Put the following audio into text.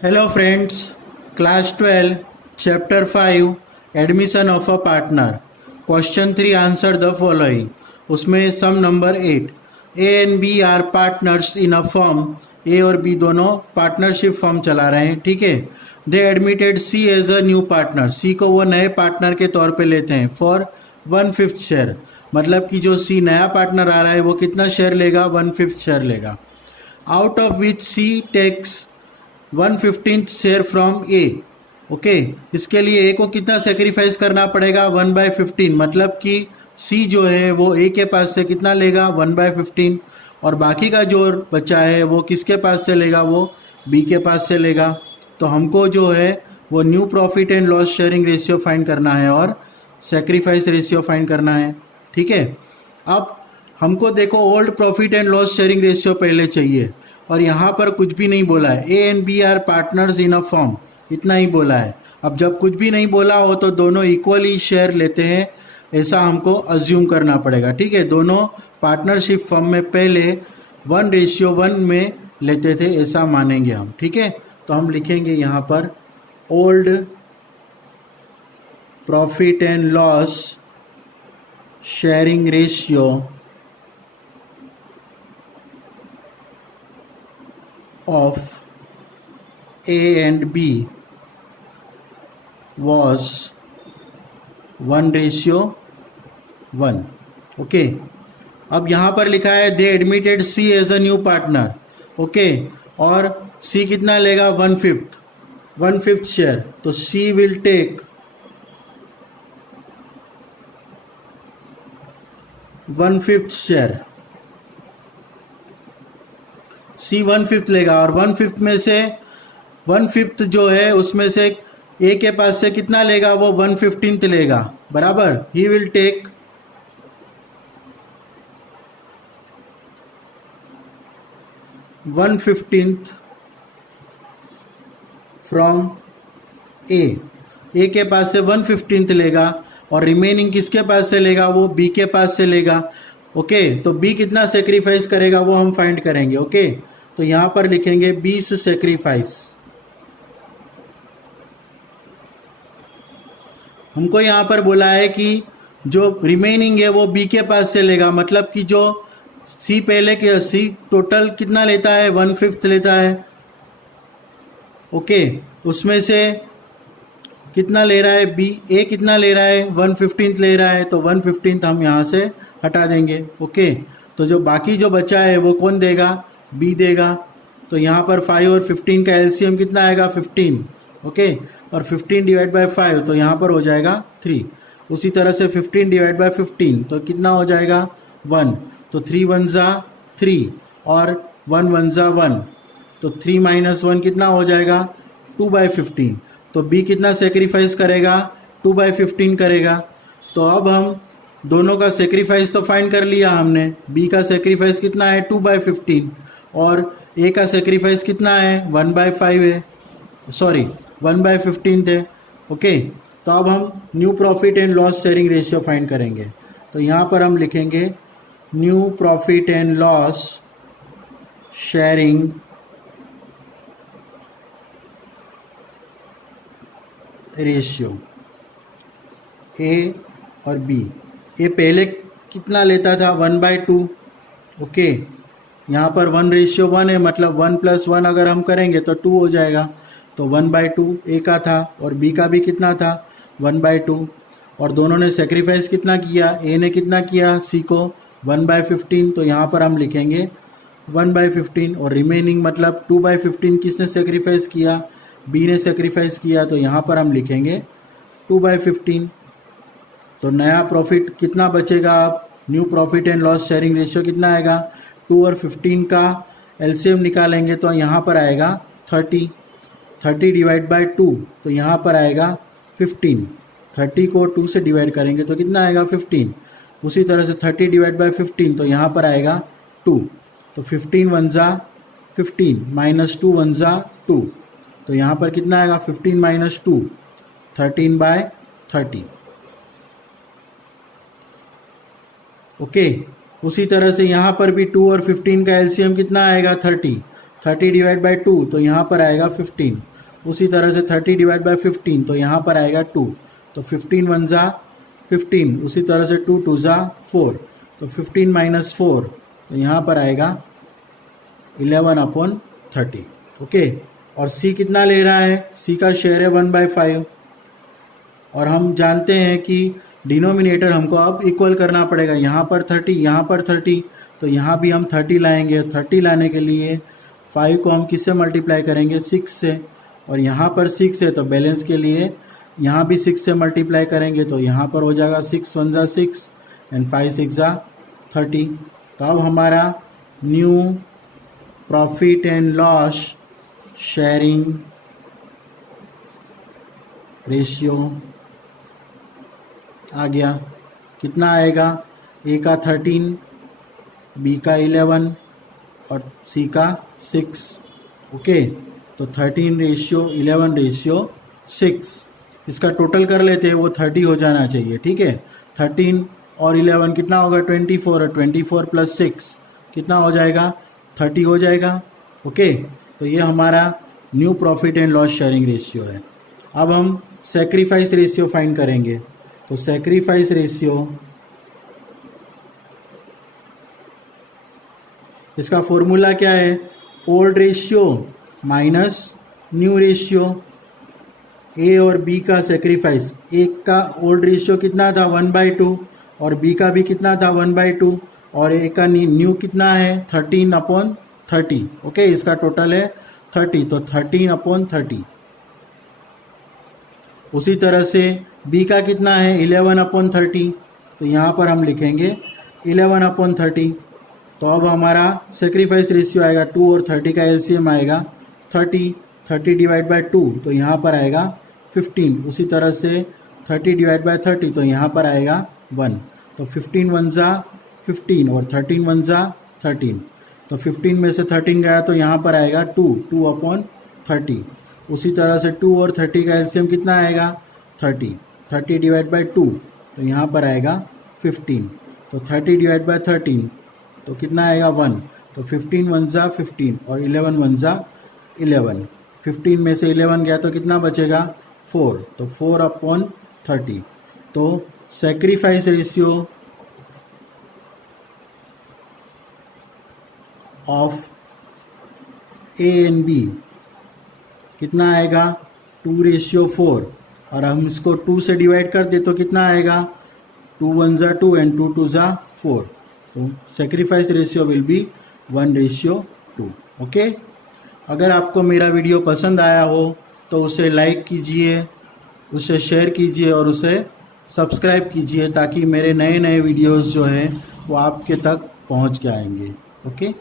Hello friends, class 12, chapter 5, admission of a partner. Question 3 answer the following. उसमें sum number 8. A and B are partners in a firm. A और B दोनों partnership firm चला रहे हैं, ठीक है. They admitted C as a new partner. C को वो नए पार्टनर के तौर पे लेते हैं फॉर 1/5 शेयर. मतलब कि जो C नया पार्टनर आ रहा है वो कितना शेयर लेगा? 1/5 शेयर लेगा. Out of which C takes 1/15 share from A. Okay, इसके लिए ए को कितना सेक्रीफाइस करना पड़ेगा? 1/15. मतलब कि सी जो है वो ए के पास से कितना लेगा? 1/15. और बाकी का जो बचा है वो किसके पास से लेगा? वो बी के पास से लेगा. तो हमको जो है वो new profit and loss sharing ratio find करना है और सेक्रीफाइस रेशियो फाइंड करना है, ठीक है. अब हमको देखो old profit and loss sharing ratio पहले चाहिए और यहाँ पर कुछ भी नहीं बोला है. A and B are partners in a firm, इतना ही बोला है. अब जब कुछ भी नहीं बोला हो तो दोनों इक्वली शेयर लेते हैं, ऐसा हमको अज्यूम करना पड़ेगा, ठीक है. दोनों पार्टनरशिप फर्म में पहले 1:1 में लेते थे, ऐसा मानेंगे हम, ठीक है. तो हम लिखेंगे यहाँ पर old profit and loss sharing ratio of A and B was 1:1. Okay, अब यहाँ पर लिखा है they admitted C as a new partner. Okay, और C कितना लेगा? 1/5 शेयर. तो C will take 1/5 share. C 1/5 लेगा और 1/5 में से 1/5 जो है उसमें से ए के पास से कितना लेगा? वो 1/15 लेगा, बराबर. ही विल टेक 1/15 फ्रॉम ए के पास से 1/15 लेगा और रिमेनिंग किसके पास से लेगा? वो बी के पास से लेगा. ओके, तो बी कितना सेक्रीफाइस करेगा वो हम फाइंड करेंगे. ओके, तो यहां पर लिखेंगे 20 सेक्रीफाइस. हमको यहां पर बोला है कि जो रिमेनिंग है वो बी के पास से लेगा. मतलब कि जो सी पहले के सी टोटल कितना लेता है? 1/5 लेता है. ओके, उसमें से कितना ले रहा है? बी. ए कितना ले रहा है? 1/15 ले रहा है. तो 1/15 हम यहाँ से हटा देंगे. ओके, तो जो बाकी जो बचा है वो कौन देगा? बी देगा. तो यहाँ पर 5 और 15 का एलसीएम कितना आएगा? 15. ओके, और 15 डिवाइड बाय 5 तो यहाँ पर हो जाएगा 3. उसी तरह से 15 डिवाइड बाय 15 तो कितना हो जाएगा? 1. तो 3 1 जा 3 और 1 1 जा 1. तो 3 - 1 कितना हो जाएगा? 2/15. तो बी कितना सेक्रीफाइस करेगा? 2/15 करेगा. तो अब हम दोनों का सेक्रीफाइस तो फाइंड कर लिया हमने. बी का सेक्रीफाइस कितना है? 2/15. और ए का सेक्रीफाइस कितना है? 1/5 है, सॉरी 1/15 है. ओके, तो अब हम new profit and loss sharing ratio find करेंगे. तो यहाँ पर हम लिखेंगे new profit and loss sharing ratio A और बी. ए पहले कितना लेता था? 1/2. ओके, यहाँ पर 1:1 है, मतलब 1 + 1 अगर हम करेंगे तो 2 हो जाएगा. तो 1/2 ए का था और बी का भी कितना था? 1/2. और दोनों ने सेक्रीफाइस कितना किया? ए ने कितना किया? सी को 1/15. तो यहाँ पर हम लिखेंगे 1/15 और रिमेनिंग मतलब 2/15 किसने सेक्रीफाइस किया? बी ने सेक्रीफाइस किया. तो यहाँ पर हम लिखेंगे 2/15. तो नया प्रॉफिट कितना बचेगा? आप new profit and loss sharing ratio कितना आएगा? 2 और 15 का एलसीएम निकालेंगे तो यहाँ पर आएगा 30. 30 डिवाइड बाय 2 तो यहाँ पर आएगा 15. 30 को 2 से डिवाइड करेंगे तो कितना आएगा? 15. उसी तरह से 30 डिवाइड बाय 15 तो यहाँ पर आएगा 2. तो 15 1 जा 15 -2 1 जा 2. तो यहाँ पर कितना आएगा? 15 - 2 13/30. ओके, उसी तरह से यहाँ पर भी 2 और 15 का एलसीएम कितना आएगा? 30. 30 डिवाइड बाई 2 तो यहाँ पर आएगा 15। उसी तरह से 30 डिवाइड बाई 15 तो यहाँ पर आएगा 2, तो 15 1 ज़ा 15। उसी तरह से 2 2 ज़ा 4, तो 15 माइनस 4 तो यहाँ पर आएगा 11/30। ओके, और सी कितना ले रहा है? सी का शेयर है 1/5, और हम जानते हैं कि डिनोमिनेटर हमको अब इक्वल करना पड़ेगा। यहाँ पर 30, यहाँ पर 30, तो यहाँ भी हम 30 लाएंगे। 30 लाने के लिए 5 को हम किससे मल्टीप्लाई करेंगे? 6 से, और यहाँ पर 6 है तो बैलेंस के लिए यहाँ भी 6 से मल्टीप्लाई करेंगे, तो यहाँ पर हो जाएगा 6 1 ज़ा 6 एंड 5 6 ज़ा 30। तो अब हमारा new profit and loss sharing ratio आ गया। कितना आएगा? ए का 13, बी का 11 और सी का 6। ओके, तो 13:11:6। इसका टोटल कर लेते हैं, वो 30 हो जाना चाहिए। ठीक है, 13 और 11 कितना होगा? 24, और 24 प्लस 6 कितना हो जाएगा? 30 हो जाएगा। ओके, तो ये हमारा new profit and loss sharing ratio है। अब हम सेक्रीफाइस रेशियो फाइंड करेंगे। तो सेक्रीफाइस रेशियो, इसका फॉर्मूला क्या है? Old ratio minus new ratio. A और बी का सेक्रीफाइस, एक का ओल्ड रेशियो कितना था? 1/2, और बी का भी कितना था? 1/2, और ए का न्यू कितना है? 13/30। ओके, इसका टोटल है 30, तो 13/30। उसी तरह से बी का कितना है? 11/30, तो यहाँ पर हम लिखेंगे 11/30। तो अब हमारा सेक्रीफाइस रेशियो आएगा 2 और 30 का एलसीएम आएगा 30। 30 डिवाइड बाई 2 तो यहाँ पर आएगा 15। उसी तरह से 30 डिवाइड बाई 30 तो यहाँ पर आएगा 1। तो 15 1 ज़ा 15 और 13 1 ज़ा 13। तो 15 में से 13 गया तो यहाँ पर आएगा 2/30। उसी तरह से 2 और 30 का एलसीएम कितना आएगा? 30। 30 डिवाइड बाई 2 तो यहाँ पर आएगा 15। तो 30 डिवाइड बाई 13 तो कितना आएगा? 1। तो 15 1 ज़ा 15 और 11 1 ज़ा 11। 15 में से 11 गया तो कितना बचेगा? 4। तो 4/30। तो sacrifice ratio of A and B कितना आएगा? 2:4, और हम इसको 2 से डिवाइड कर दे तो कितना आएगा? 2 1 ज़ा 2 एंड 2 2 ज़ा 4। तो sacrifice ratio will be 1:2। Okay, अगर आपको मेरा वीडियो पसंद आया हो तो उसे लाइक कीजिए, उसे शेयर कीजिए और उसे सब्सक्राइब कीजिए, ताकि मेरे नए नए वीडियोस जो हैं वो आपके तक पहुंच के आएंगे। ओके।